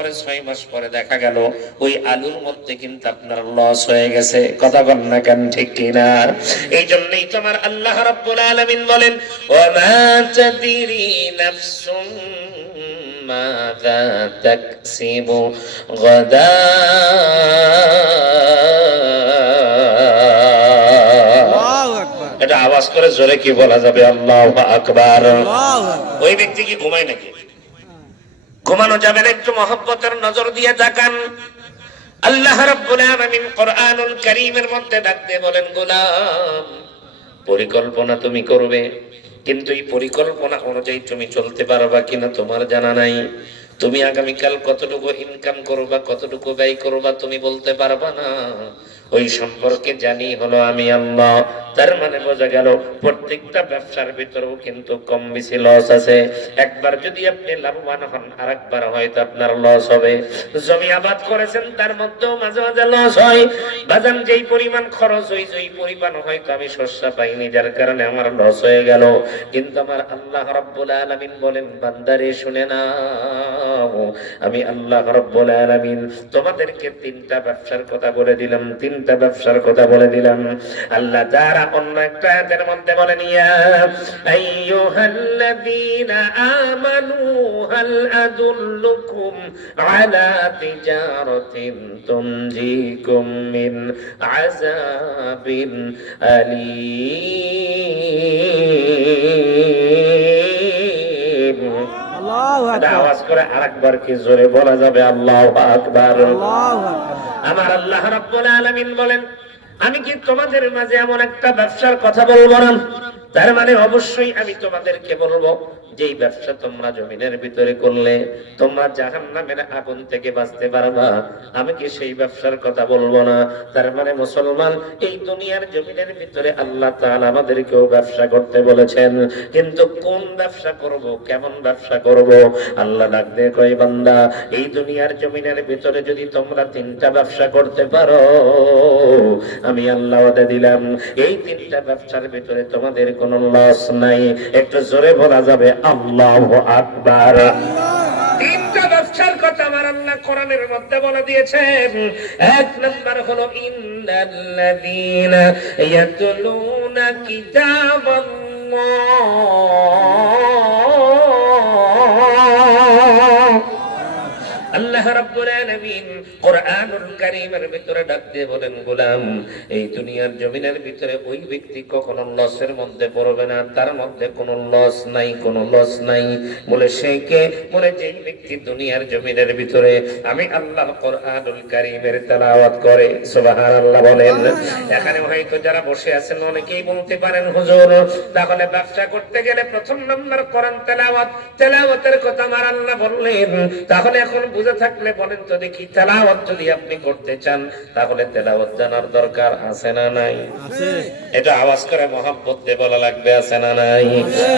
পরে 6 মাস পরে দেখা গেল ওই আলুর মধ্যে কিন্তু আপনার লস হয়ে গেছে। কথা বল না কেন, ঠিক কিনা? এই জন্যই তোমার আল্লাহ রাব্বুল আলামিন বলেন, ওয়া মা তাদরি নাফসুম মাযা তাকসিবু গাদা। এটা আওয়াজ করে জোরে কি বলা যাবে? আল্লাহু আকবার। ওই ব্যক্তি কি ঘুমায় নাকি? ঘুমানো যাবে না। একটু মহব্বতের নজর দিয়ে তাকান। আল্লাহ রাব্বুল আলামিন কোরআনুল কারীমের মধ্যে ডাক দিয়ে বলেন, গোলাম, পরিকল্পনা তুমি করবে, কিন্তু এই পরিকল্পনা অনুযায়ী তুমি চলতে পারবা কিনা তোমার জানা নাই। তুমি আগামীকাল কতটুকু ইনকাম করবা, কতটুকু ব্যয় করবা তুমি বলতে পারবা না। ওই সম্পর্কে জানি হলো আমি আল্লাহ। তার মানে বোঝা গেল প্রত্যেকটা ব্যবসার ভিতরেও কিন্তু কম বেশি লস আছে। একবার যদি আপনি লাভবান হন, আরেকবার হয়তো আপনার লস হবে। জমি আবাদ করেছেন, তার মধ্যেও মাঝে মাঝে লস হয়। বাজান যেই পরিমাণ খরচ হয়, যেই পরিমাণ হয়তো আমি শস্য পাইনি, যার কারণে আমার লস হয়ে গেল। কিন্তু আমার আল্লাহ রাব্বুল আলামিন বলেন, বান্দারে শুনে নাও, আমি আল্লাহ রাব্বুল আলামিন তোমাদেরকে 3টা ব্যবসার কথা বলে দিলাম, 3টা ব্যবসার কথা বলে দিলাম। আল্লাহ তাআলা অন্য একটা আয়াতের মধ্যে বলেন, ইয়া আইয়ুহাল্লাযীনা আমানু হাল আদুল্লুকুম আলা তিজারাতিন তুনজিকুম মিন আযাবিন আলীম। আওয়াজ করে আরেকবার কি জোরে বলা যাবে? আল্লাহু আকবার। আমার আল্লাহ রাব্বুল আলামিন বলেন, আমি কি তোমাদের মাঝে এমন একটা ব্যবসার কথা বলবো না? তার মানে অবশ্যই আমি তোমাদেরকে বলবো, যেই ব্যবসা তোমরা জমিনের ভিতরে করলে তোমরা জাহান্নামের আগুন থেকে বাঁচতে পারবা। আমি কি সেই ব্যবসার কথা বলবো না? তার মানে মুসলমান, এই দুনিয়ার জমিনের ভিতরে আল্লাহ তাআলা আমাদেরকেও ব্যবসা করতে বলেছেন, কিন্তু কোন ব্যবসা করব, কেমন ব্যবসা করব? আল্লাহ ডাক দিয়ে কয়, বান্দা, এই দুনিয়ার জমিনের ভিতরে যদি তোমরা 3টা ব্যবসা করতে পারো, আমি আল্লাহ ওয়াদা দিলাম এই 3টা ব্যবসার ভিতরে তোমাদের কোনো লস নাই। একটু জোরে বলা যাবে আল্লাহু আকবার। 3টা ব্যবসার কথা আমার আল্লাহ কোরআনের মধ্যে বলে দিয়েছেন। 1 নাম্বার হলো, ইন্নাল্লাযীনা ইয়াতলুনা কিতাবাল্লাহ। আল্লাহ রাব্বুল আলামিন কোরআনুল কারীমের ভিতরে ডাক দিয়ে বলেন, গোলাম, এই দুনিয়ার জমিনের ভিতরে ওই ব্যক্তি কখনো লসের মধ্যে পড়বে না, তার মধ্যে কোনো লস নাই, কোনো লস নাই। বলে সে কে? বলে যেই ব্যক্তি দুনিয়ার জমিনের ভিতরে আমি আল্লাহ কোরআনুল কারীমের তেলাওয়াত করে। সুবহানাল্লাহ বলেন। এখানে হয়তো যারা বসে আছেন অনেকেই বলতে পারেন, হুজুর, তাহলে ব্যবসা করতে গেলে প্রথম নাম্বার কোরআন তেলাওয়াত, তেলাওয়াতের কথা আমার আল্লাহ বললেন, তাহলে এখন বুঝে থাকলে বলেন তো দেখি, তেলাওয়াত যদি আপনি করতে চান তাহলে তেলাওয়াত জানার দরকার আছে না নাই? আছে। এটা আওয়াজ করে মহব্বত দিয়ে বলা লাগবে, আছে না নাই?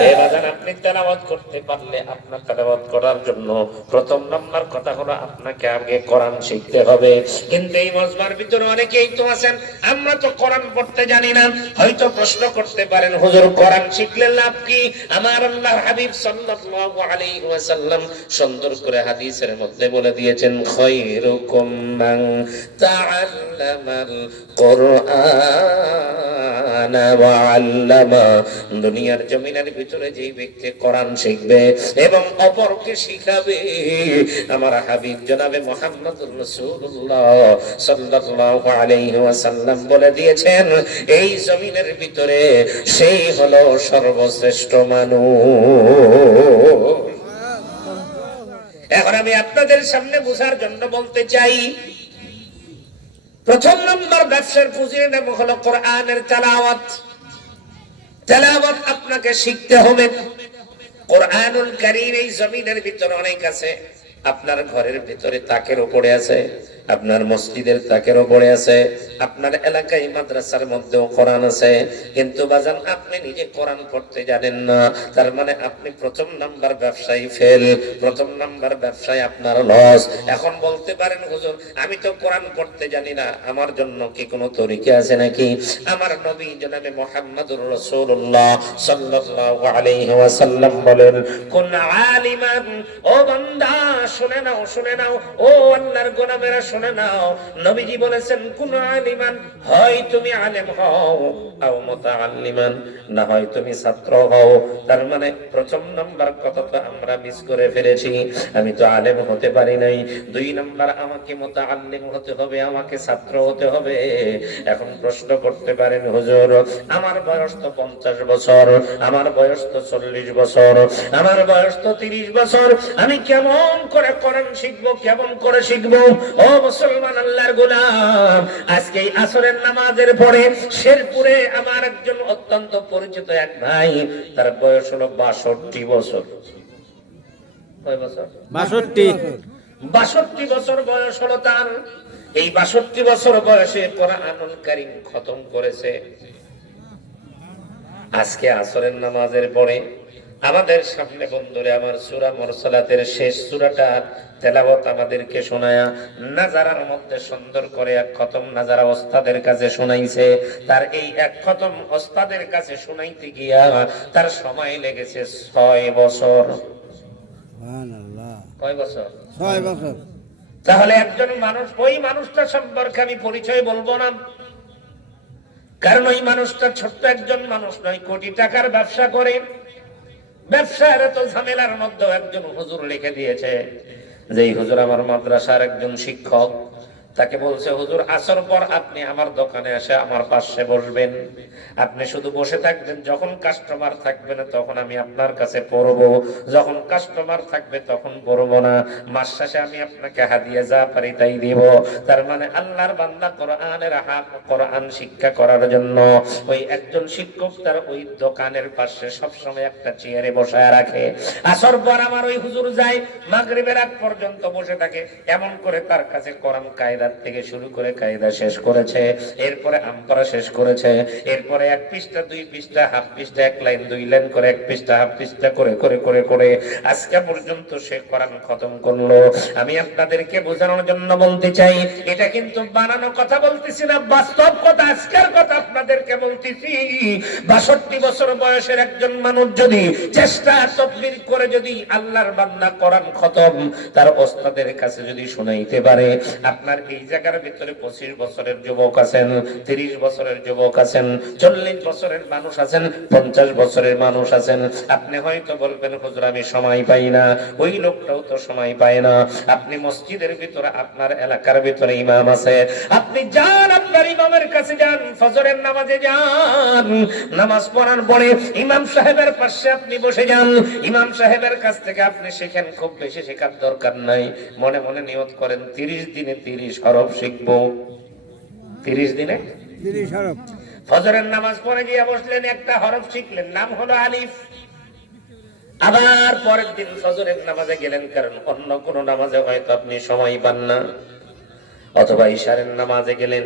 এই বাজান, আপনি তেলাওয়াত করতে পারলে আপনার তেলাওয়াত করার জন্য প্রথম নাম্বার কথা হলো আপনাকে আগে কোরআন শিখতে হবে। কিন্তু এই মজমার ভিতরে অনেকেই তো আছেন, আমরা তো কোরআন পড়তে জানি না। হয়তো প্রশ্ন করতে পারেন, হুজুর, কোরআন শিখলে লাভ কি? আমার আল্লাহর হাবিব সাল্লাল্লাহু আলাইহি ওয়াসাল্লাম সুন্দর করে হাদিসের মধ্যে বলে দিয়েছেন, খায়রুকুম মান তাআল্লামাল কুরআনা ওয়া আল্লামা। দুনিয়ার জমিনের ভিতরে যেই ব্যক্তি কোরআন শিখবে এবং অপরকে শিখাবে, আমার হাবিব জনাবে মুহাম্মদুর রাসূলুল্লাহ সাল্লাল্লাহু আলাইহি ওয়াসাল্লাম বলে দিয়েছেন, এই জমিনের ভিতরে সেই হলো সর্বশ্রেষ্ঠ মানুষ। এখন আমি আপনাদের সামনে বোঝার জন্য বলতে চাই, প্রথম নম্বর ব্যবসার পুঁজির নাম হলো কোরআনের তেলাওয়াত। তেলাওয়াত আপনাকে শিখতে হবে। কোরআনুল কারীম এই জমিনের ভিতরে অনেক আছে। আপনার ঘরের ভিতরে তাকের উপরে আছে, আপনার মসজিদের তাকেরও পড়ে আছে, আপনার এলাকায় মাদ্রাসার মধ্যেও কোরআন আছে, কিন্তু বাজান আপনি নিজে কোরআন পড়তে জানেন না। তার মানে আপনি প্রথম নাম্বার ব্যবসায়ী ফেল, প্রথম নাম্বার ব্যবসায় আপনার লস। এখন বলতে পারেন হুজুর আমি তো কোরআন পড়তে জানি না, আমার জন্য কি কোনো তরিকা আছে নাকি? আমার নবী জনাবে মুহাম্মদুর রাসূলুল্লাহ সাল্লাল্লাহু আলাইহি ওয়াসাল্লাম বলেন, কোন আলিমান, ও বান্দা শুনে নাও, শুনে নাও, ও আল্লাহর গোলামেরা শুনে নাও, নবীজি বলেছেন কোন আলিমান, হয় তুমি আলেম হও, আও মুতাআল্লিমান, না হয় তুমি ছাত্র হও। তার মানে প্রথম নাম্বার কথা তো আমরা মিস করে ফেলেছি, আমি তো আলেম হতে পারি নাই। দুই নাম্বার আমাকে মুতাআল্লিম হতে হবে, আমাকে ছাত্র হতে হবে। এখন প্রশ্ন করতে পারেন হুজুর আমার বয়স তো 50 বছর, আমার বয়স তো 40 বছর, আমার বয়স তো 30 বছর, আমি কেমন করে কোরআন শিখবো, কেমন করে শিখবো? ও মুসলমান আল্লাহর গোলাম, আজকে আসরের নামাজের পরে শেরপুরে আমার একজন অত্যন্ত পরিচিত এক ভাই, তার বয়স হলো 62 বছর। কয় বছর? 62 বছর বয়স হলো তার। এই 62 বছর বয়সে কোরআনুল কারীম খতম করেছে। আজকে আসরের নামাজের পরে আমাদের সামনে বন্ধুরে আমার সূরা মুরসালাতের শেষ সূরাটা তেলাওয়াত আমাদেরকে শোনায়া নাজারার মধ্যে সুন্দর করে এক খতম নাজারা ওস্তাদের কাছে শোনাইছে। তার এই এক খতম ওস্তাদের কাছে শোনাইতে গিয়া তার সময় লেগেছে 6 বছর। সুবহানাল্লাহ। কয় বছর? 6 বছর। তাহলে একজন মানুষ, ওই মানুষটা সম্পর্কে আমি পরিচয় বলবো না, কারণ ওই মানুষটা ছোট্ট একজন মানুষ নয়, কোটি টাকার ব্যবসা করে। ব্যবসার এত ঝামেলার মধ্যে একজন হুজুর লিখে দিয়েছে, যে হুজুর আমার মাদ্রাসার একজন শিক্ষক, তাকে বলছে হুজুর আসর পর আপনি আমার দোকানে এসে আমার পাশে বসবেন, আপনি শুধু বসে থাকবেন, যখন কাস্টমার থাকবে না তখন আমি আপনার কাছে পড়বো, যখন কাস্টমার থাকবে তখন পড়বো না, মাস শেষে আমি আপনাকে হাদিয়া যা পারি তাই দিব। তার মানে আল্লাহর বান্দা কোরআনের কোরআন শিক্ষা করার জন্য ওই একজন শিক্ষক তার ওই দোকানের পাশে সবসময় একটা চেয়ারে বসায় রাখে। আসর পর আমার ওই হুজুর যায়, মাগরিবের আগ পর্যন্ত বসে থাকে, এমন করে তার কাছে কোরআন কায়দা থেকে শুরু করে কায়দা শেষ করেছে, এরপরে আমপারা শেষ করেছে, এরপরে এক পৃষ্ঠা, দুই পৃষ্ঠা, হাফ পৃষ্ঠা, এক লাইন, দুই লাইন করে, এক পৃষ্ঠা, হাফ পৃষ্ঠা করে করে করে করে আজকে পর্যন্ত সে কোরআন খতম করলো। আমি আপনাদেরকে বোঝানোর জন্য বলতে চাই, এটা কিন্তু বানানো কথা বলতেছি না, বাস্তব কথা, আজকের কথা আপনাদেরকে বলতেছি। 62 বছর বয়সের একজন মানুষ যদি চেষ্টা তদবির করে যদি আল্লাহর বান্দা কোরআন খতম তার ওস্তাদের কাছে যদি শোনাইতে পারে, আপনার এই জায়গার ভিতরে 25 বছরের যুবক আছেন, 30 বছরের যুবক আছেন, 40 বছরের মানুষ আছেন, 50 বছরের মানুষ আছেন। আপনি হয়তো বলবেন হুজুর আমি সময় পাই না, ওই লোকটাও তো সময় পায় না। আপনি মসজিদের ভিতরে, আপনার এলাকার ভিতরে ইমাম আছে, আপনি যান, আপনার ইমামের কাছে যান, ফজরের নামাজে যান, নামাজ পড়ার পরে ইমাম সাহেবের পাশে আপনি বসে যান, ইমাম সাহেবের কাছ থেকে আপনি শেখেন, খুব বেশি শেখার দরকার নাই, মনে মনে নিয়ত করেন 30 দিনে 30 হরফ শিখবো, 30 দিনে 30 হরফ। ফজরের নামাজ পড়ে গিয়ে বসলেন, একটা হরফ শিখলেন, নাম হলো আলিফ। আবার পরের দিন ফজরের নামাজে গেলেন, কারণ অন্য কোন নামাজে হয়তো আপনি সময় পান না, অথবা ইশারের নামাজে গেলেন,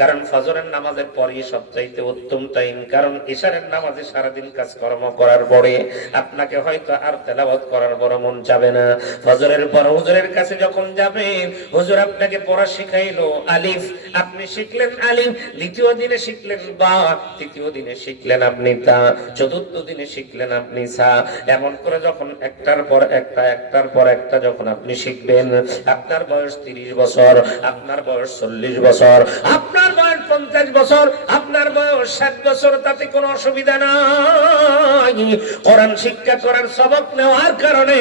কারণ ফজরের নামাজের পরে সবচাইতে উত্তম টাইম, কারণ ইশারের নামাজে সারাদিন কাজকর্ম করার পরে আপনাকে হয়তো আর তেলাওয়াত করার বড় মন যাবে না। ফজরের পর হুজুরের কাছে যখন যাবেন, হুজুর আপনাকে পড়া শিখাইলো আলিফ, আপনি শিখলেন আলিফ, দ্বিতীয় দিনে শিখলেন বা, তৃতীয় দিনে শিখলেন আপনি তা, চতুর্থ দিনে শিখলেন আপনি সা, এমন করে যখন একটার পর একটা, একটার পর একটা যখন আপনি শিখবেন, আপনার বয়স 30 বছর, আপনার বয়স 40 বছর, আপনার বয়স 50 বছর, আপনার বয়স 60 বছর, তাতে কোনো অসুবিধা নাই। কোরআন শিক্ষা করার সবক নেওয়ার কারণে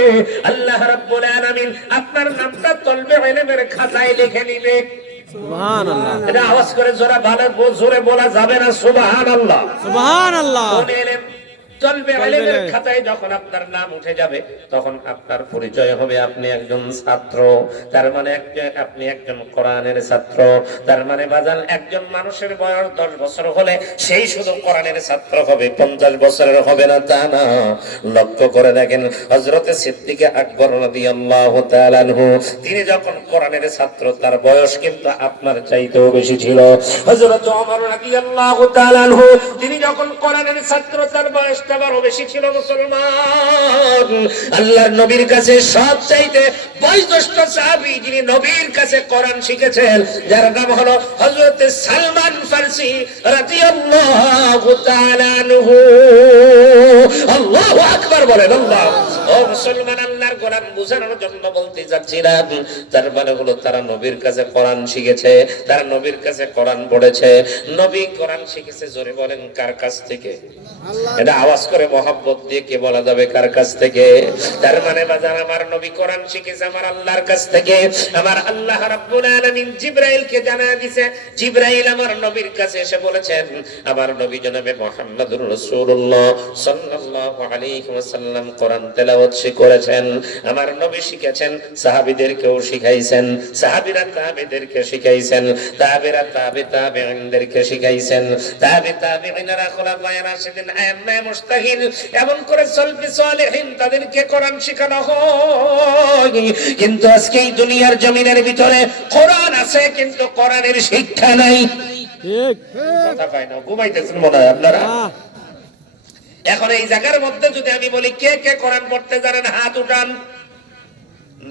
আল্লাহ রাব্বুল আলামিন আপনার নামটা তলবে ইলমের খাতায় লিখে নিবে। সুবহানাল্লাহ। এটা আওয়াজ করে জোরে ভালো জোরে বলা যাবে না, সুবহানাল্লাহ, সুবহানাল্লাহ। কোন ইলম? তলবে ইলমের খাতায় যখন আপনার নাম উঠে যাবে তখন আপনার পরিচয় হবে আপনি একজন ছাত্র। তার মানে আপনি একজন কোরআনের ছাত্র। তার মানে বাজান একজন মানুষের বয়স 10 বছর হলে সেই শুধু কোরআনের ছাত্র হবে, 50 বছরের হবে না তা না। লক্ষ্য করে দেখেন হযরত সিদ্দিক আকবর রাদিয়াল্লাহু তাআলা আনহু তিনি যখন কোরআনের ছাত্র তার বয়স কিন্তু আপনার চাইতেও বেশি ছিল। হযরত ওমর রাদিয়াল্লাহু তাআলা আনহু তিনি যখন কোরআনের ছাত্র তার বয়সটা বড় বেশি ছিল। মুসলমান, আল্লাহর নবীর কাছে সবচাইতে বয়োজ্যেষ্ঠ সাহাবী যিনি নবীর কাছে কোরআন শিখেছেন যার নাম হলো হযরত সালমান ফারসি রাদিয়াল্লাহু তাআলা আনহু। আল্লাহু আকবার বলেন। আল্লাহ ও মুসলমান, আল্লাহর কোরআন বুঝানোর জন্য বলতে যাচ্ছিলাম। তার মানে হলো তারা নবীর কাছে কোরআন শিখেছে, তারা নবীর কাছে কোরআন পড়েছে। নবী কোরআন শিখেছে, জোরে বলেন কার কাছ থেকে? এটা আওয়াজ করে মহব্বত দিয়ে কে বলা যাবে কার কাছ থেকে? তার মানে বাজার আমার নবী কোরআন শিখেছে আমার আল্লাহর কাছ থেকে। আমার আল্লাহ রাব্বুল আলামিন জিবরাইলকে জানায় দিয়েছে, জিবরাইল আমার নবীর কাছে এসে বলেছেন আমার নবী জনাবে মুহাম্মদুর রাসূলুল্লাহ সাল্লাল্লাহু আলাইহি ওয়াসাল্লাম কোরআন তেলাওয়াত করেছেন। আমার নবী শিখেছেন, সাহাবীদেরকেও শিখাইছেন, সাহাবীরা তাবেঈদেরকে শিখাইছেন, তাবেঈরা তাবেঈনদেরকে শিখাইছেন, তাবেঈনরা খুলাফায়ে রাশিদিন আইম্মায়ে মুজতাহিদ এমন করে সালফে সালেহিন তাদেরকে কোরআন শেখানো হয়। কিন্তু আজকে এই দুনিয়ার জমিনের ভিতরে কোরআন আছে কিন্তু কোরআনের শিক্ষা নাই। ঠিক কথা কয় না, ঘুমাইতেছেন মনে হয় আপনারা। এখন এই জায়গার মধ্যে যদি আমি বলি কে কে কোরআন পড়তে জানেন হাত উঠান।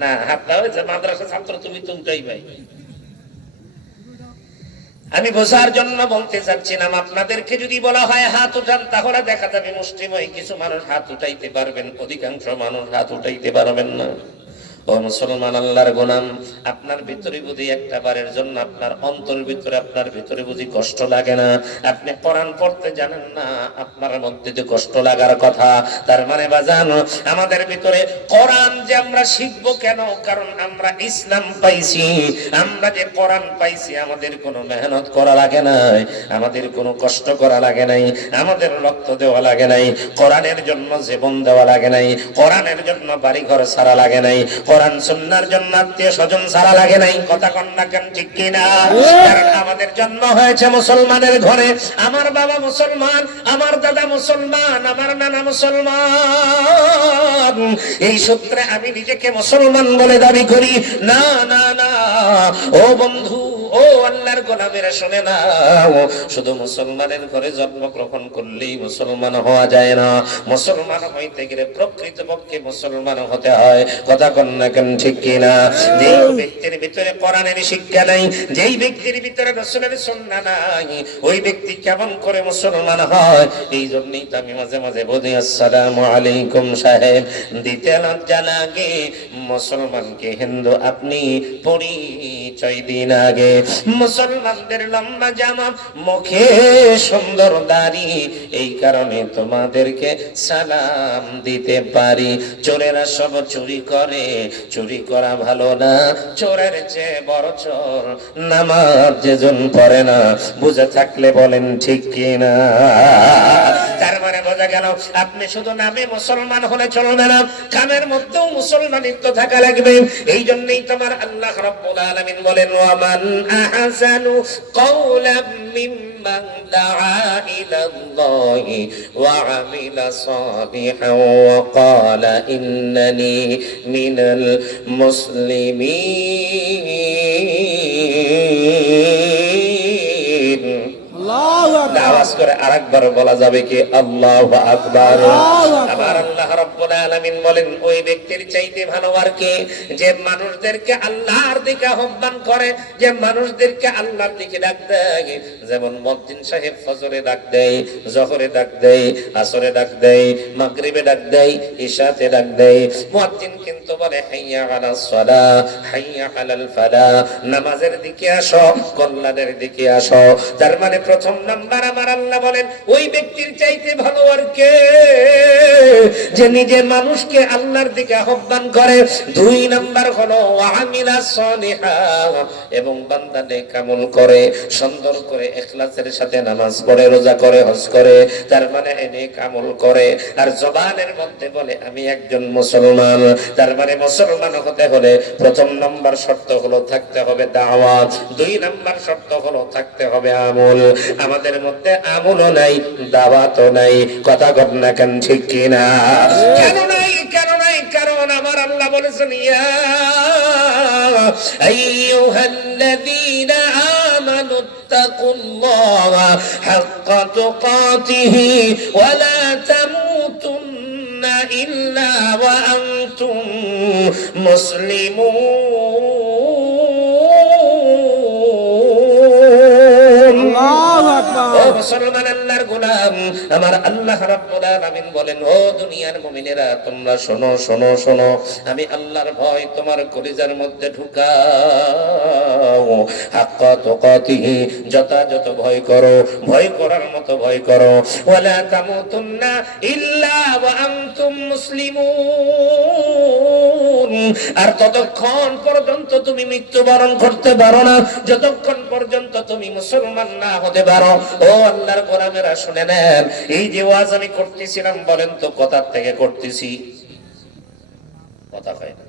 না, হাতটা হয়েছে মাদ্রাসা ছাত্র তুমি তো উঠাই ভাই। আমি বোঝার জন্য বলতে চাচ্ছিলাম, আপনাদেরকে যদি বলা হয় হাত উঠান তাহলে দেখা যাবে মুসলিমই কিছু মানুষ হাত উঠাইতে পারবেন, অধিকাংশ মানুষ হাত উঠাইতে পারবেন না। ও মুসলমান, আল্লাহর গোলাম, আপনার ভিতরে বুঝি একটা বারের জন্য আপনার অন্তরের ভিতরে আপনার ভিতরে বুঝি কষ্ট লাগে না? আপনি কোরআন পড়তে জানেন না, আপনার মধ্যে যে কষ্ট লাগার কথা। তার মানে বাজান আমাদের ভিতরে কোরআন যে আমরা শিখবো কেন? কারণ আমরা ইসলাম পাইছি, আমরা যে কোরআন পাইছি আমাদের কোনো মেহনত করা লাগে নাই, আমাদের কোনো কষ্ট করা লাগে নাই, আমাদের রক্ত দেওয়া লাগে নাই, কোরআনের জন্য জীবন দেওয়া লাগে নাই, কোরআনের জন্য বাড়ি ঘর ছাড়া লাগে নাই, কোরআন সুন্নাহর জন্য আত্মীয় স্বজন ছাড়া লাগে নাই। কথা কন না কেন, ঠিক কিনা? কারণ আমাদের জন্ম হয়েছে মুসলমানের ঘরে, আমার বাবা মুসলমান, আমার দাদা মুসলমান, আমার নানা মুসলমান। এই সূত্রে আমি নিজেকে মুসলমান বলে দাবি করি না। না না ও বন্ধু, ও আল্লাহর গোলামেরা শুনে নাও, শুধু মুসলমানের ঘরে জন্মগ্রহণ করলেই মুসলমান হওয়া যায় না। মুসলমান হইতে গেলে প্রকৃতপক্ষে মুসলমান হতে হয়। কথা কন না কেন, ঠিক কিনা? যেই ব্যক্তির ভিতরে কোরআনের শিক্ষা নাই, যেই ব্যক্তির ভিতরে রাসূলের সুন্নাহ নাই, ওই ব্যক্তি কেমন করে মুসলমান হয়? এই জন্যই তো আমি মাঝে মাঝে বলি আসসালামু আলাইকুম সাহেব দিতে লজ্জা লাগে। মুসলমানকে হিন্দু আপনি পরিচয় দিন আগে। মুসলমানদের লম্বা জামা, মুখে সুন্দর দাড়ি, এই কারণে তোমাদেরকে সালাম দিতে পারি। চোরেরা সব চুরি করে, চুরি করা ভালো না, চোরের চেয়ে বড় চোর নামাজ যেজন পড়ে না। বুঝে থাকলে বলেন ঠিক কিনা? তার মানে বোঝা গেল আপনি শুধু নামে মুসলমান হলে চলবে না, কামের মধ্যেও মুসলমানিত্ব থাকা লাগবে। এই জন্যই তোমার আল্লাহ রাব্বুল আলামিন বলেন ওয়ামান আহসানু কাওলাম মিম্মান দাআ ইলাল্লাহি ওয়া আমিলা সালিহান ওয়া ক্বালা ইন্নানি মিনাল মুসলিমিন। আওয়াজ করে আরেকবার বলা যাবে কি আল্লাহু আকবার। আমার আল্লাহ রাব্বুল আলামিন বলেন ওই ব্যক্তির চাইতে ভালো আর কে, যে মানুষদেরকে আল্লাহর দিকে আহ্বান করে, যে মানুষদেরকে আল্লাহর দিকে ডাক দেয়। যেমন মুয়াজ্জিন সাহেব ফজরে ডাক দেয়, জোহরে ডাক দেয়, আসরে ডাক দেয়, মাগরিবে ডাক দেয়, ইশাতে ডাক দেয়। মুয়াজ্জিন কিন্তু বলে হাইয়া আলাস সালাহ, হাইয়া আলাল ফালাহ, নামাজের দিকে আসো, কল্যাণের দিকে আসো। তার মানে প্রথম নাম্বার আমার আল্লাহ বলেন ওই ব্যক্তির চাইতে ভালো আর কে, যে নিজে মানুষকে আল্লাহর দিকে আহ্বান করে। 2 নাম্বার হলো ওয়ামিলা সলিহা, এবং বান্দা নেক আমল করে, সুন্দর করে ইখলাসের সাথে নামাজ পড়ে, রোজা করে, হজ করে, তার মানে নেক আমল করে, আর জবানের মধ্যে বলে আমি একজন মুসলমান। তার মানে মুসলমান হতে হলে প্রথম নাম্বার শর্ত হলো থাকতে হবে দাওয়াত, 2 নাম্বার শর্ত হলো থাকতে হবে আমল। আমাদের মধ্যে আমলও নাই, দাওয়াতও নাই, কথা কর না কেন, ঠিক কিনা? কেন নাই? কেন নাই? কারণ আমার আল্লাহ বলেছেন ইয়া আইয়ুহাল্লাযীনা আমানু তাকুল্লাহা হাক্কা তুকাতিহি ওয়া লা তামুতুন্না ইল্লা ওয়া আনতুম মুসলিমুন। ও মুসলমান, আল্লাহর গোলাম, আমার আল্লাহ রাব্বুল আলামিন বলেন, ও দুনিয়ার মুমিনেরা, তোমরা শোনো শোনো শোনো, আমি আল্লাহর ভয় তোমার কলিজার মধ্যে ঢুকাও। হাক্কা তুকাতিহি, যথাযথ ভয় করো, ভয় করার মতো ভয় করো। ওয়ালা তামুতুন্না ইল্লা ওয়া আনতুম মুসলিমুন, আর ততক্ষণ পর্যন্ত তুমি মৃত্যুবরণ করতে পারো না যতক্ষণ পর্যন্ত তুমি মুসলমান না হতে পারো। ও আল্লাহর গোলামেরা শুনে নেন, এই যে ওয়াজ আমি করতেছিলাম, বলেন তো কোথা থেকে করতেছি? কথা কয় না,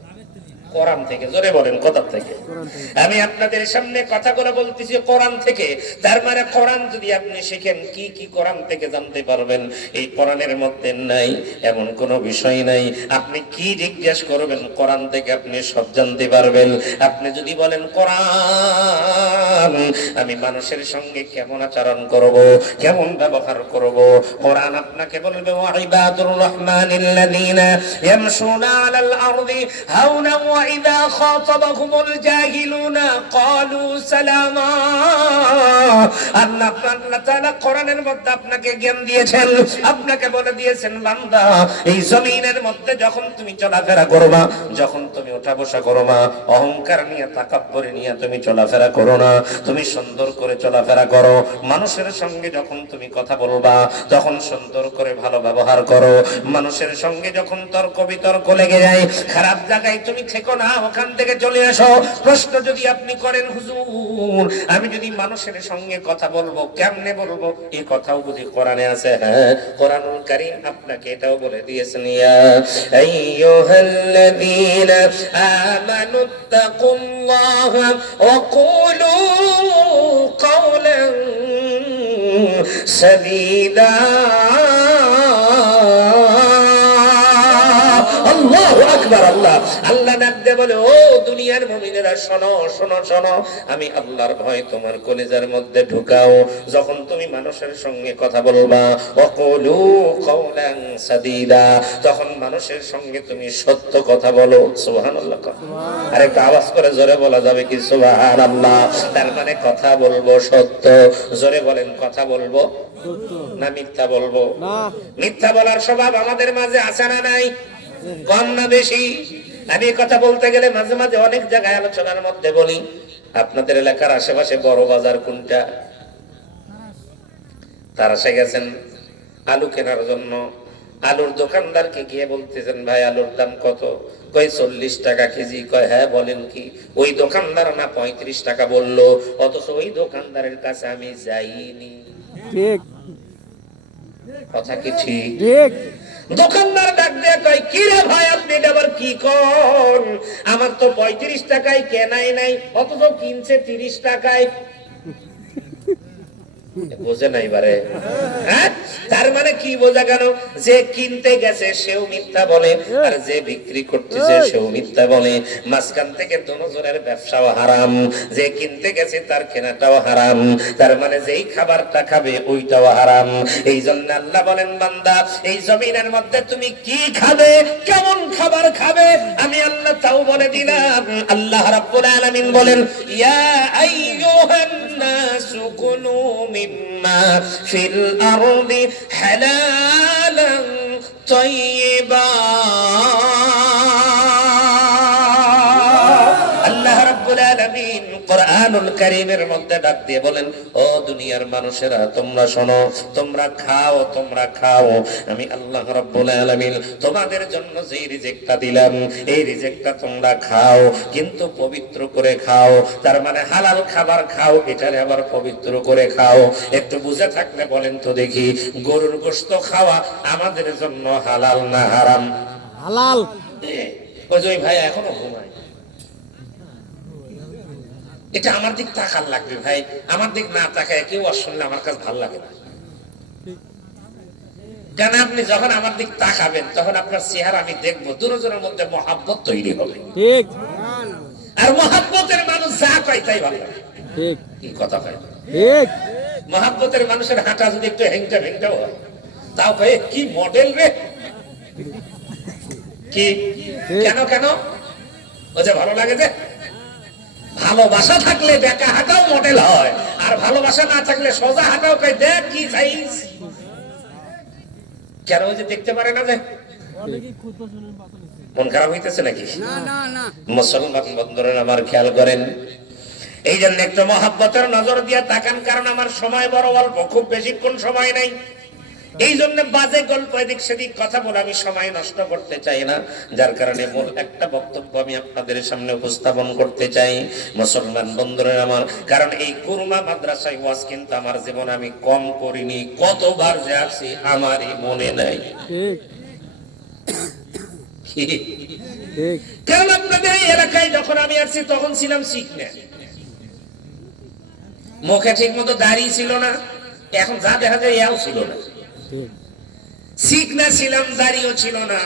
কোরআন থেকে। জোরে বলেন, কোথা থেকে? আমি আপনাদের সামনে কথাগুলো বলতেছি কোরআন থেকে। তার মানে কোরআন যদি আপনি শিখেন, কি কি কোরআন থেকে জানতে পারবেন? এই কোরআনের মধ্যে নাই এমন কোনো বিষয় নাই। আপনি কি জিজ্ঞেস করবেন, কোরআন থেকে আপনি সব জানতে পারবেন। আপনি যদি বলেন কোরআন, আমি মানুষের সঙ্গে কেমন আচরণ করব, কেমন ব্যবহার করব, কোরআন আপনাকে বলবে ওয়াইবাদুর রহমানিল্লাযীনা ইয়ামশুনা আলাল আরদি হাওনা وإذا خاطبهم الجاهلون قالوا سلاما। আল্লাহ তাআলা কোরআনের মধ্যে আপনাকে জ্ঞান দিয়েছেন, আপনাকে বলে দিয়েছেন বান্দা, এই জমিনের মধ্যে যখন তুমি চলাফেরা করবা, যখন তুমি ওঠা বসা করবা, অহংকার নিয়ে, তাকাব্বুর নিয়ে তুমি চলাফেরা করো না, তুমি সুন্দর করে চলাফেরা করো। মানুষের সঙ্গে যখন তুমি কথা বলবা, তখন সুন্দর করে ভালো ব্যবহার করো। মানুষের সঙ্গে যখন তর্ক বিতর্ক লেগে যায়, খারাপ জায়গায় তুমি থেকো না, ওখান থেকে চলে আসো। প্রশ্ন যদি আপনি করেন, হুজুর আমি যদি মানুষের সঙ্গে কথা বলবো, কেমনে বলবো? এই কথাও বুঝি কোরআনে আছে? হ্যাঁ, কোরআনুল কারীম আপনাকে এটাও বলে দিয়েছেন, ইয়া আইয়ুহাল্লাযীনা আমানুত্তাকুল্লাহা ওয়া কুলু কাওলান সাদীদা। আল্লাহু আকবার। আল্লাহ আল্লাহ ডাক দিয়ে বলে, ও দুনিয়ার মুমিনেরা, শোনো শোনো শোনো, আমি আল্লাহর ভয় তোমার কলিজার মধ্যে ঢুকাও। যখন তুমি মানুষের সঙ্গে কথা বলবা, ওয়াকুলু কাওলান সাদীদা, তখন মানুষের সঙ্গে তুমি সত্য কথা বলো। সুবহানাল্লাহ। আর একটা আওয়াজ করে জোরে বলা যাবে কি সুবহানাল্লাহ? তার মানে কথা বলবো সত্য। জোরে বলেন, কথা বলবো না মিথ্যা বলবো? মিথ্যা বলার স্বভাব আমাদের মাঝে আছে না নাই? কম না বেশি? আমি কথা বলতে গেলে মাঝে মাঝে অনেক জায়গায় আলোচনার মধ্যে বলি, আপনাদের এলাকার আশেপাশে বড় বাজার কোনটা? তারা সে গেছেন আলু কেনার জন্য, আলুর দোকানদারকে গিয়ে বলতেছেন, ভাই আলুর দাম কত? কয় 40 টাকা কেজি। কয় হ্যাঁ, বলেন কি? ওই দোকানদার না 35 টাকা বললো, অথচ ওই দোকানদারের কাছে আমি যাইনি। ঠিক কথা কি ঠিক? ঠিক। দোকানদার ডাক দিয়ে কয়, কি রে ভাই, আপনি এটা আবার কি কোন? আমার তো 35 টাকায় কেনাই নাই, অথচ কিনছে 30 টাকায়। বোঝে নাই বারে? হ্যাঁ, তার মানে কি বোঝা গেল? যে কিনতে গেছে সেও মিথ্যা বলে, আর যে বিক্রি করতেছে সেও মিথ্যা বলে। মাঝখান থেকে দুজনের ব্যবসাও হারাম। যে কিনতে গেছে তার কেনাটাও হারাম, তার মানে যেই খাবারটা খাবে ওইটাও হারাম। এই জন্য আল্লাহ বলেন, বান্দা এই জমিনের মধ্যে তুমি কি খাবে, কেমন খাবার খাবে, আমি আল্লাহ তাও বলে দিলাম। আল্লাহ রাব্বুল আলামিন বলেন, ইয়া আইয়ুহান নাসু কুলু মিম্মা ফিল আরদি হালালান তাইয়্যিবা। আল্লাহ রাব্বুল আলামিন কোরআনুল কারীমের মধ্যে ডাক দিয়ে বলেন, ও দুনিয়ার মানুষেরা তোমরা শোনো, তোমরা খাও, তোমরা খাও। আমি আল্লাহ রাব্বুল আলামিন তোমাদের জন্য যে রিজিকটা দিলাম এই রিজিকটা তোমরা খাও, কিন্তু পবিত্র করে খাও। তার মানে হালাল খাবার খাও, এটারে আবার পবিত্র করে খাও। একটু বুঝে থাকলে বলেন তো দেখি, গরুর গোশত খাওয়া আমাদের জন্য হালাল না হারাম? হালাল। ওই ভাই এখনো ঘুমায়। এটা আমার দিক তাকার লাগবে ভাই, আমার দিক না তাকায় কেউ শুনলে আমার কাছে ভালো লাগে না। কেন আপনি যখন আমার দিক তাকাবেন তখন আপনার চেহারা আমি দেখবো, দুজনের মধ্যে মহাব্বত তৈরি হবে। ঠিক। আর মহাব্বতের মানুষ যা কয় তাই ভালো লাগে। ঠিক। কি কথা কয়? ঠিক। মহাব্বতের মানুষের হাঁটা যদি একটু হেংটা ভেংটাও হয়, তাও কয়ে কি মডেল রে, কি কেন কেন ওই যে ভালো লাগে। যে ভালোবাসা থাকলে বেকা হাঁটাও মডেল হয়, আর ভালোবাসা না থাকলে সোজা হাঁটাও কয় দেখ কি চাইছ। কেন ওই যে দেখতে পারে না, যে মন খারাপ হইতেছে নাকি? মুসলমান বন্ধুরা আমার খেয়াল করেন, এই জন্য একটু মহাব্বতের নজর দিয়ে তাকান, কারণ আমার সময় বড় অল্প, খুব বেশিক্ষণ সময় নাই। এই জন্য বাজে গল্প এদিক সেদিক কথা বলে আমি সময় নষ্ট করতে চাই না, যার কারণে মূল একটা বক্তব্য আমি আপনাদের সামনে উপস্থাপন করতে চাই মুসলমান বন্ধুরা আমার। কারণ এই কুরমা মাদ্রাসায় ওয়াজ কিন্তু আমার জীবনে আমি কম করিনি, কতবার যে আসছি আমারই মনে নাই। কারণ আপনাদের এই এলাকায় যখন আমি আসছি তখন ছিলাম শিখনে, মুখে ঠিক মতো দাড়ি ছিল না, এখন যা দেখা যায় এও ছিল না। শিখনা ছিলাম, দাড়িও ছিল না,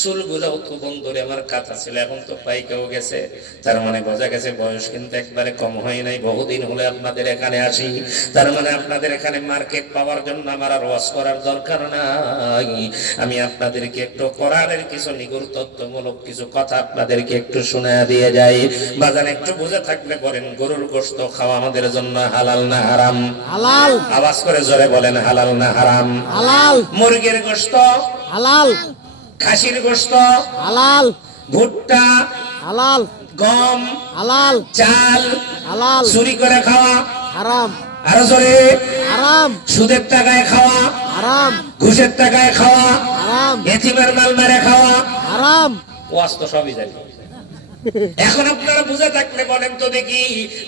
চুলগুলো তো বন্ধুরে আমার কাঁচা ছিল, এখন তো পাইকেও গেছে। তার মানে বোঝা গেছে বয়স কিন্তু একবারে কম হয় নাই। বহুদিন হলে আপনাদের এখানে আসি, তার মানে আপনাদের এখানে মার্কেট পাওয়ার জন্য আমার আর ওয়াজ করার দরকার নাই। আমি আপনাদেরকে একটু কোরআনের কিছু নিগুড় তত্ত্বমূলক কিছু কথা আপনাদেরকে একটু শোনায়া দিয়ে যাই। বাজান একটু বুঝে থাকলে বলেন, গরুর গোশত খাওয়া আমাদের জন্য হালাল না হারাম? হালাল। আওয়াজ করে জোরে বলেন, হালাল না হারাম? হালাল। মুরগির গোশত হালাল। খাসির গোশত হালাল। ভুট্টা হালাল। গম হালাল। চাল হালাল। চুরি করে খাওয়া হারাম। আরো জোরে, হারাম। সুদের টাকায় খাওয়া, হারাম। ঘুষের টাকায় খাওয়া, হারাম। এতিমের মাল মেরে খাওয়া হারাম। ওয়াজ তো সবই জানি। এখন আপনারা বুঝে থাকলে বলেন তো দেখি,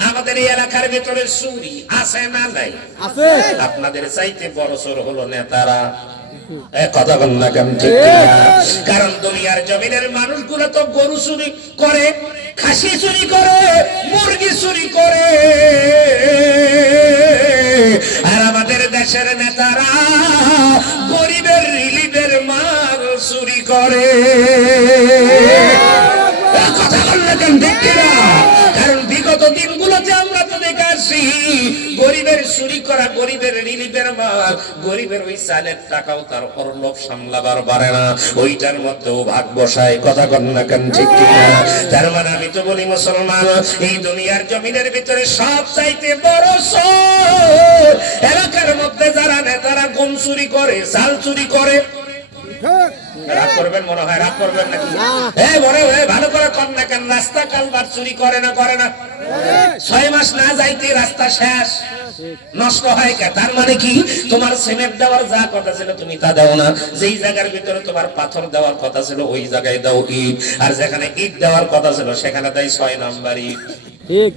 আমাদের এই এলাকার ভিতরে চুরি আছে না নাই? আছে। আপনাদের চাইতে বড় চোর হলো নেতারা। কথা বল না কেন? ঠিক না? কারণ দুনিয়ার জমিনের মানুষগুলো তো গরু চুরি করে, খাসি চুরি করে, মুরগি চুরি করে, আর আমাদের দেশের নেতারা গরিবের রিলিফের মাল চুরি করে। কথা বল না কেন? ঠিক না? কারণ বিগত দিনগুলোতে আমরা তো দেখে আসছি, গরিবের চুরি করা, গরিবের রিলিফের মাল, গরিবের ওই চালের টাকাও তার লোভ সামলাবার পারে না, ওইটার মধ্যেও ভাগ বসায়। কথা কন না কেন? ঠিক কিনা? তার মানে আমি তো বলি মুসলমান, এই দুনিয়ার জমিনের ভিতরে সব চাইতে বড় চোর এলাকার মধ্যে যারা নেতারা গম চুরি করে, চাল চুরি করে। রাগ করবেন মনে হয়? রাগ করবেন নাকি? ভালো করে কর না কেন? রাস্তা কালবার চুরি করে না? করে না? 6 মাস না যাইতে রাস্তা শেষ, নষ্ট হয় কে? তার মানে কি, তোমার সিমেন্ট দেওয়ার যা কথা ছিল তুমি তা দাও না, যেই জায়গার ভিতরে তোমার পাথর দেওয়ার কথা ছিল ওই জায়গায় দাও ইট, আর যেখানে ইট দেওয়ার কথা ছিল সেখানে দেয় 6 নাম্বার ইট। ঠিক।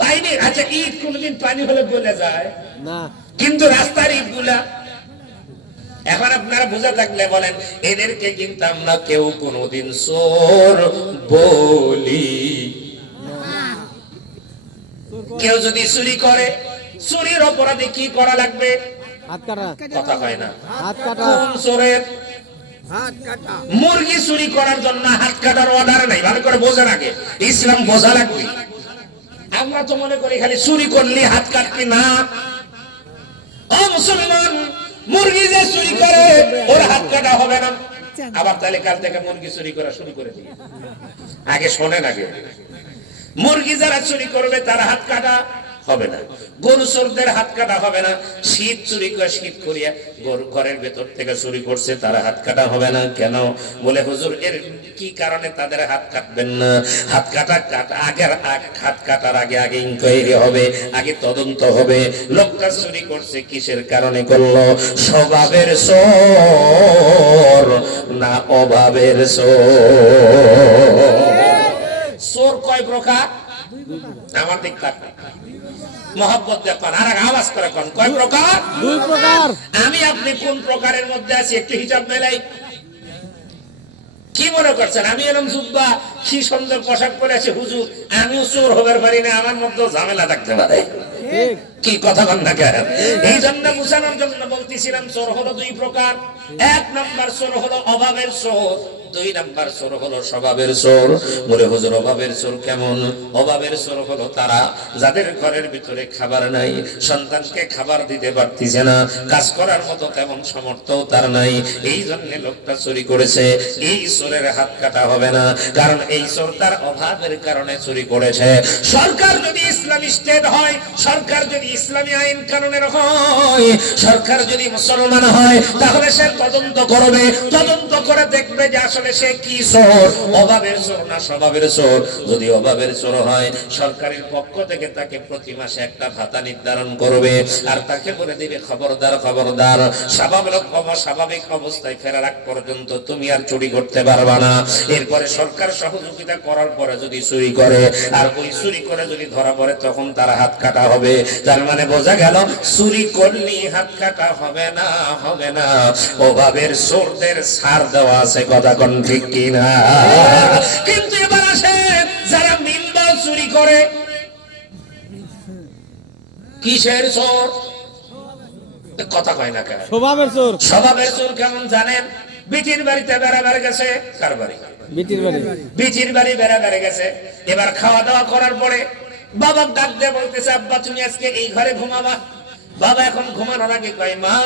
পাইনি? আচ্ছা, ইট কোনদিন পানি হলে গলে যায় না, কিন্তু রাস্তার ইট গুলা। এখন আপনারা বুঝে থাকলে বলেন, এদেরকে কিন্তু আমরা কেউ কোনোদিন চোর বলি। কেউ যদি চুরি করে, চুরির অপরাধে কি করা লাগবে? হাত কাটা। কথা হয় না? হাত কাটা। কোন চোরের? মুরগি চুরি করার জন্য হাত কাটার অর্ডার নাই। ভালো করে বোঝেন আগে, ইসলাম বোঝা লাগবে। আমরা তো মনে করি খালি চুরি করলে হাত কাটবি না। ও মুসলমান, মুরগি যে চুরি করে ওর হাত কাটা হবে না। আবার তাহলে কাল থেকে মুরগি চুরি করা শুরু করে দিয়ে, আগে শোনেন, আগে মুরগি যারা চুরি করবে তার হাত কাটা হবে না, গরু চোরদের হাত কাটা হবে না, শীত চুরি করে শীত করিয়া গরু ঘরের ভেতর থেকে চুরি করছে তারা হাত কাটা হবে না। কেন? বলে হুজুর এর কি কারণে তাদের হাত কাটবেন না? হাত কাটার আগে আগে ইনকোয়ারি হবে, আগে তদন্ত হবে। লোকটা চুরি করছে কিসের কারণে করলো? স্বভাবের চোর না অভাবের চোর? চোর কয় প্রকার? আমার দিক তাকান, মহব্বত দেখুন, আর আওয়াজ করে কোন কয় প্রকার? 2 প্রকার। আমি আপনি কোন প্রকারের মধ্যে আছি একটু হিসাব মেলাই। কি মনে করছেন আমি এরকম জুব্বা কি সুন্দর পোশাক পরে আছি, হুজুর আমিও চোর হবার পারি না, আমার মধ্যেও ঝামেলা থাকতে পারে? ঠিক। কি কথা বল না কেন? এই জন্য বুঝানোর জন্য বলতেছিলাম চোর হলো 2 প্রকার। 1 নাম্বার চোর হলো অভাবের চোর, 2 নাম্বার চোর হলো স্বভাবের চোর। বলে হুজুর অভাবের চোর কেমন? অভাবের চোর হলো তারা যাদের ঘরের ভিতরে খাবার নাই, সন্তানকে খাবার দিতে পারতেছে না, কাজ করার মতো তেমন সামর্থ্য তার নাই, এই জন্য লোকটা চুরি করেছে। এই চোরের হাত কাটা হবে না, কারণ এই চোর তার অভাবের কারণে চুরি করেছে। সরকার যদি ইসলামী স্টেট হয়, সরকার যদি ইসলামী আইন কানুনের হয়, সরকার যদি মুসলমান হয়, তাহলে সে তদন্ত করবে, তদন্ত করে দেখবে যে আসলে সে কি চোর, অভাবের চোর না স্বভাবের চোর। যদি অভাবের চোর হয়, সরকারের পক্ষ থেকে তাকে প্রতি মাসে একটা ভাতা নির্ধারণ করবে, আর তাকে বলে দিবে খবরদার খবরদার, স্বাভাবিক অবস্থায় ফেরার আগ পর্যন্ত তুমি আর চুরি করতে পারবা না। এরপরে সরকার সহযোগিতা করার পরে যদি চুরি করে, আর ওই চুরি করে যদি ধরা পড়ে, তখন তার হাত কাটা হবে। তার মানে বোঝা গেল চুরি করলে হাত কাটা হবে না, হবে না। অভাবের চোরদের ছাড় দেওয়া আছে, কথা কোন ঠিক কিনা? কিন্তু এবার আসে যারা মিলবাল চুরি করে, কিসের চোর? কথা কয় না কেন? স্বভাবের চোর। স্বভাবের চোর কেমন জানেন? বিটির বাড়িতে বেড়াবার গেছে, কার বাড়ি? বিটির বাড়ি। বিটির বাড়ি বেড়াবার গেছে। এবার খাওয়া দাওয়া করার পরে বাবা ডাক দিয়ে বলতেছে, আব্বা তুমি আজকে এই ঘরে ঘুমাবা। বাবা এখন ঘুমানোর আগে কয়, মা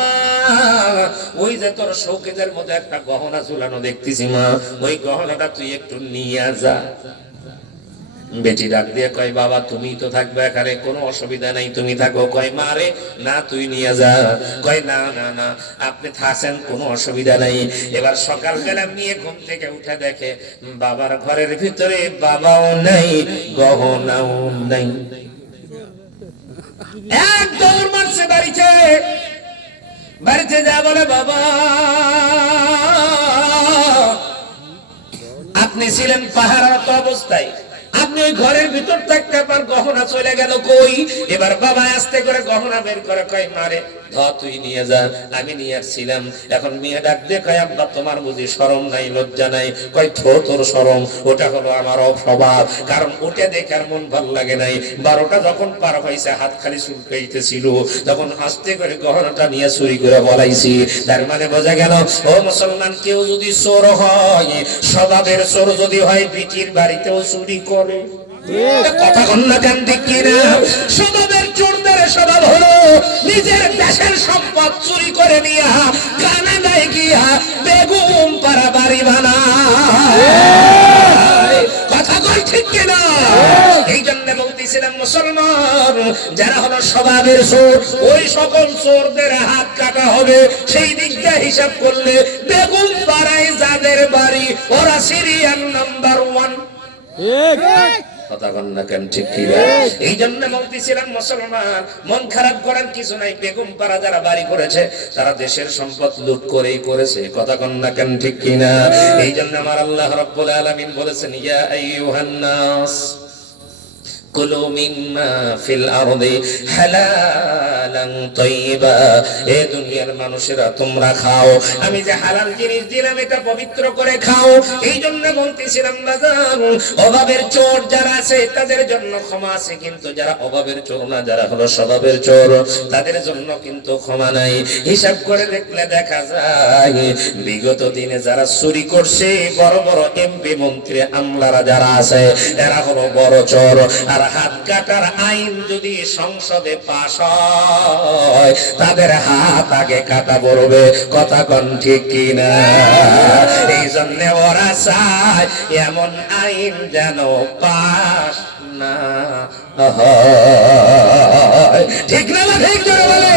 ওই যে তোর শোকেজের মধ্যে একটা গহনা ঝুলানো দেখতেছি মা, ওই গহনাটা তুই একটু নিয়ে যা। বেটি ডাক দিয়ে কয়, বাবা তুমি তো থাকবে এখানে, কোনো অসুবিধা নাই, তুমি থাকো। কয়, মা রে না তুই নিয়ে যা। কয়, না না না আপনি থাকেন, কোনো অসুবিধা নাই। এবার সকালবেলা মেয়ে ঘুম থেকে উঠে দেখে বাবার ঘরের ভিতরে বাবাও নাই, গহনাও নাই। এক দৌড় মারছে বাড়িতে, বাড়িতে যা বলে, বাবা আপনি ছিলেন পাহারারত অবস্থায়, আপনি ওই ঘরের ভিতর থাকতে আপনার গহনা চলে গেল কই? এবার বাবা আস্তে করে গহনা বের করে কয়, মারে ধর তুই নিয়ে যা, আমি নিয়ে আসছিলাম। এখন মেয়ে ডাক দিয়ে কয়, আব্বা তোমার বুঝি শরম নাই, লজ্জা নাই? কয়, তোর শরম, ওটা হলো আমার অস্বভাব, কারণ ওটা দেখে আর মন ভাল লাগে নাই। 12টা যখন পার হয়েছে, হাত খালি চুলকাইতেছিল, তখন আস্তে করে গহনাটা নিয়ে চুরি করে বলাইছি। তার মানে বোঝা গেল, ও মুসলমান, কেউ যদি চোর হয়, স্বভাবের চোর যদি হয়, বিটির বাড়িতেও চুরি করে। কথা কন্যা কেন ঠিক কিনা? স্বভাবের চোরদের স্বভাব হলো নিজের দেশের সম্পদ চুরি করে নিয়া কানাডায় গিয়া বেগুন পাড়া বাড়ি বানায়। কথা কই ঠিক কিনা? এই জন্য বলতেছিলাম, মুসলমান যারা হলো স্বভাবের চোর, ওই সকল চোরদের হাত কাটা হবে। সেই দিকটা হিসাব করলে বেগুন পাড়ায় যাদের বাড়ি, ওরা সিরিয়াল নাম্বার 1। কথা কন্যা কেন ঠিক কিনা? এই জন্য বলতেছিলাম, মুসলমান মন খারাপ করার কিছু নাই। বেগম পাড়া যারা বাড়ি করেছে, তারা দেশের সম্পদ লুট করেই করেছে। কথা কন্যা কেন ঠিক কিনা? এই জন্য আমার আল্লাহ রাব্বুল আলামিন বলেছেন, ইয়া আইয়ুহান নাস কুলু মিম্মা ফিল আরদি হালালান তাইয়্যিবা। এ দুনিয়ার মানুষেরা তোমরা খাও, আমি যে হালাল জিনিস দিলাম এটা পবিত্র করে খাও। এই জন্য বলতেছিলাম বাজান, অভাবের চোর যারা আছে তাদের জন্য ক্ষমা আছে, কিন্তু যারা অভাবের চোর না, যারা হলো স্বভাবের চোর, তাদের জন্য কিন্তু ক্ষমা নাই। হিসাব করে দেখলে দেখা যায়, বিগত দিনে যারা চুরি করছে, বড় বড় এমপি মন্ত্রী আমলারা যারা আছে, এরা হলো বড় চোর। আর হাত কাটার আইন যদি সংসদে পাস হয়, তাদের হাত আগে কাটা পড়বে। কথা কোন ঠিক কিনা? এই জন্য ওরা চায় এমন আইন যেন পাস না হয়। ঠিক না ঠিক জোরে বলে।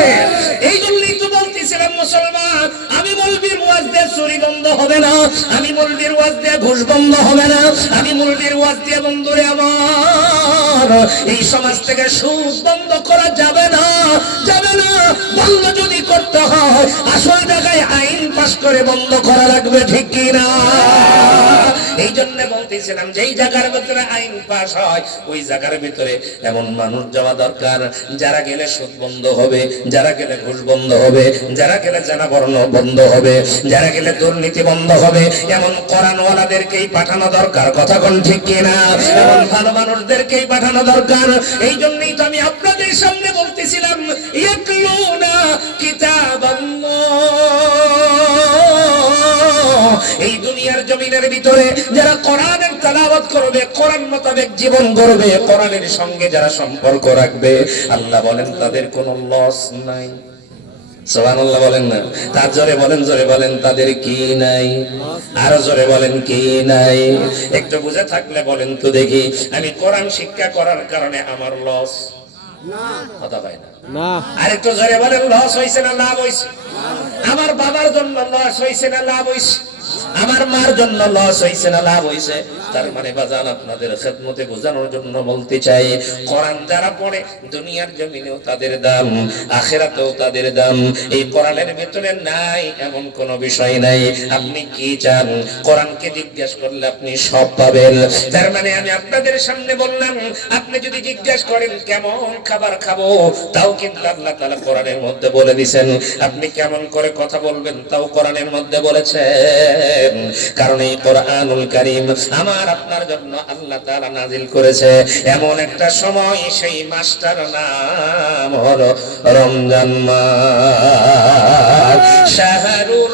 এই জন্যই তো বলতেছিলাম মুসলমান, আমি মৌলবীর ওয়াজ দিয়ে চুরি বন্ধ হবে না, আমি মৌলবীর ওয়াজ দিয়ে ঘুষ বন্ধ হবে না, আমি মৌলবীর ওয়াজ দিয়ে বন্ধুরে আমার এই সমাজ থেকে সুদ বন্ধ করা যাবে না, যাবে না। বন্ধ যদি করতে হয় আসল জায়গায় আইন পাস করে বন্ধ করা লাগবে, ঠিক কি না? এই জন্য বলতেছিলাম যেই জায়গার ভিতরে আইন পাস হয় ওই জায়গার ভিতরে এমন মানুষ যাওয়া দরকার যারা গেলে সুদ বন্ধ হবে, যারা গেলে ঘুষ বন্ধ হবে, যারা গেলে জানাবর্ণ বন্ধ হবে, যারা গেলে দুর্নীতি বন্ধ হবে, এমন কোরআনওয়ালাদেরকেই পাঠানো দরকার। কথা কোন ঠিক কিনা? এমন ভালো মানুষদেরকেই পাঠানো দরকার। এই জন্যই তো আমি আপনাদের সামনে বলতেছিলাম ইয়াতলুনা কিতাবাল্লাহ, এই দুনিয়ার জমিনের ভিতরে যারা কোরআনের তেলাওয়াত করবে, কোরআন মোতাবেক জীবন গড়বে, কোরআনের সঙ্গে যারা সম্পর্ক রাখবে, আল্লাহ বলেন তাদের কোনো লস নাই। সুবহানাল্লাহ বলেন না? তার জোরে বলেন, জোরে বলেন, তাদের কি নাই? আরো জোরে বলেন, কি নাই? একটু বুঝে থাকলে বলেন তো দেখি, আমি কোরআন শিক্ষা করার কারণে আমার লস কথা হয় না? না। আর একটু জোরে বলেন, লস হইছে না লাভ হইছে? আমার বাবার জন্য লস হইছে না লাভ হইছে? আমার মার জন্য লস হইছে না লাভ হইছে? তার মানে বাজান আপনাদের খেদমতে বোঝানোর জন্য বলতে চাই, কোরআন যারা পড়ে দুনিয়ার জমিনেও তাদের দাম, আখিরাতেও তাদের দাম। এই কোরআনের ভিতরে নাই এমন কোন বিষয় নাই। আপনি কি চান কোরআনকে জিজ্ঞেস করলে আপনি সব পাবেন। তার মানে আমি আপনাদের সামনে বললাম, আপনি যদি জিজ্ঞেস করেন কেমন খাবার খাবো, তাও কিন্তু আল্লাহ তাআলা কোরআনের মধ্যে বলে দিয়েছেন। আপনি কেমন করে কথা বলবেন, তাও কোরআনের মধ্যে বলেছেন। কারণ এই কোরআনুল কারীম আমার আপনার জন্য আল্লাহ তাআলা নাজিল করেছে এমন একটা সময়, সেই মাসটার নাম হলো রমজান মাস। শাহরুর